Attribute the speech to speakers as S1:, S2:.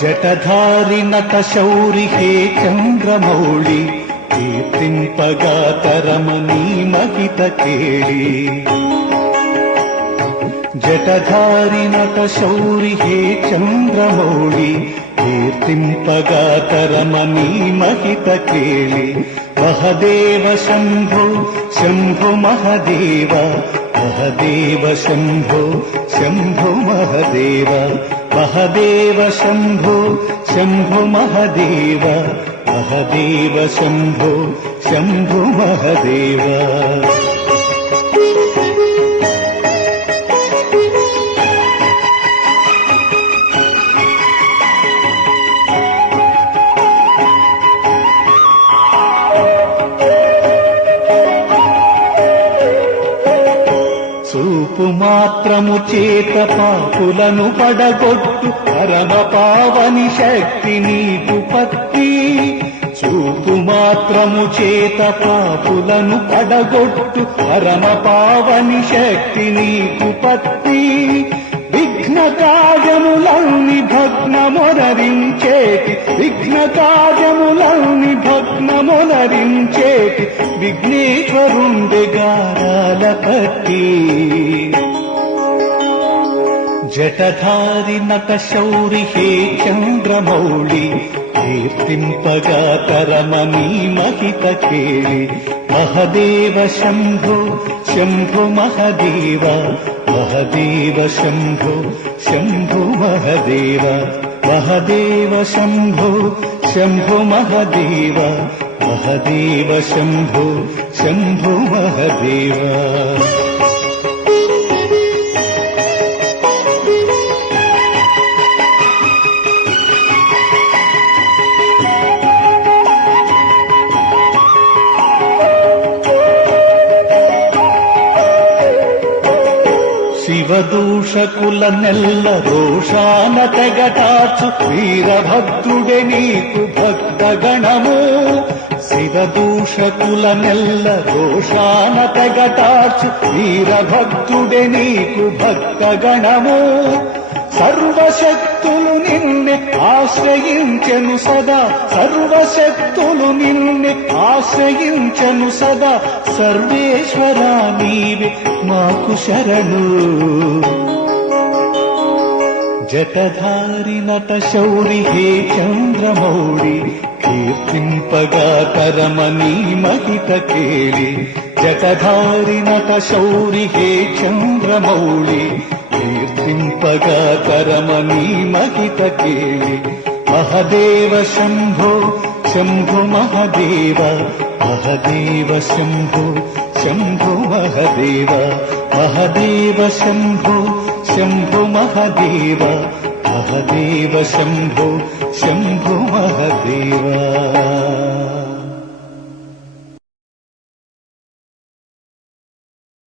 S1: జటధారి నట శౌరి హే చంద్రమౌళి కీర్తింపగా తరమనీ మహిత కేళి. జటధారి నట శౌరి హే చంద్రమౌళి కీర్తింపగా తరమనీ మహిత కేళి. మహదేవ శంభో శంభో మహదేవ మహదేవ శంభో శంభో మహదేవ మహదేవ శంభో శంభో మహదేవ మహదేవ శంభో శంభో మహదేవ. చూపు మాత్రము చేత పాపులను పడగొట్టు పరమ పావని శక్తి నీకు పత్తి చూపు మాత్రము చేత పాపులను పడగొట్టు పరమ పావని శక్తి నీకు పత్తి విఘ్న కార్యములౌని భగ్నమునరించేటి విఘ్న కార్యములౌని భగ్నమునరించేటి విఘ్నేశ్వరుండెగారాల పట్టి. జటధారి నట శౌరి హే చంద్రమౌళి కీర్తింపగా తరమనీ మహిత కేళి మహదేవ శంభు శంభు మహదేవ महदेव शम्भो शम्भो महदेव महदेव शम्भो शम्भो महदेव महदेव शम्भो शम्भु महदेव। శివదూషకుల నెల్ల రోషాన తెగటాచు వీరభద్రుడే నీకు భక్తగణము. శివదూషకుల నెల్ల రోషాన తెగటాచు వీరభద్రుడే నీకు భక్తగణము. సర్వశక్తులు నిన్నే ఆశ్రయించెను సదా. సర్వశక్తులు నిన్నే ఆశ్రయించెను సదా. సర్వేశ్వరా నీవే మాకు శరణు. జటధారి నట శౌరి హే చంద్రమౌళి కీర్తింపగా తరమనీ మహిత కేళి. జటధారి నట శౌరి హే చంద్రమౌళి तरमणीमहितके महदेव शम्भो शम्भो महदेव महदेव शम्भो शम्भो महदेव महदेव शम्भो शम्भो महदेव महदेव शम्भो शम्भो शम्भुमहदेवा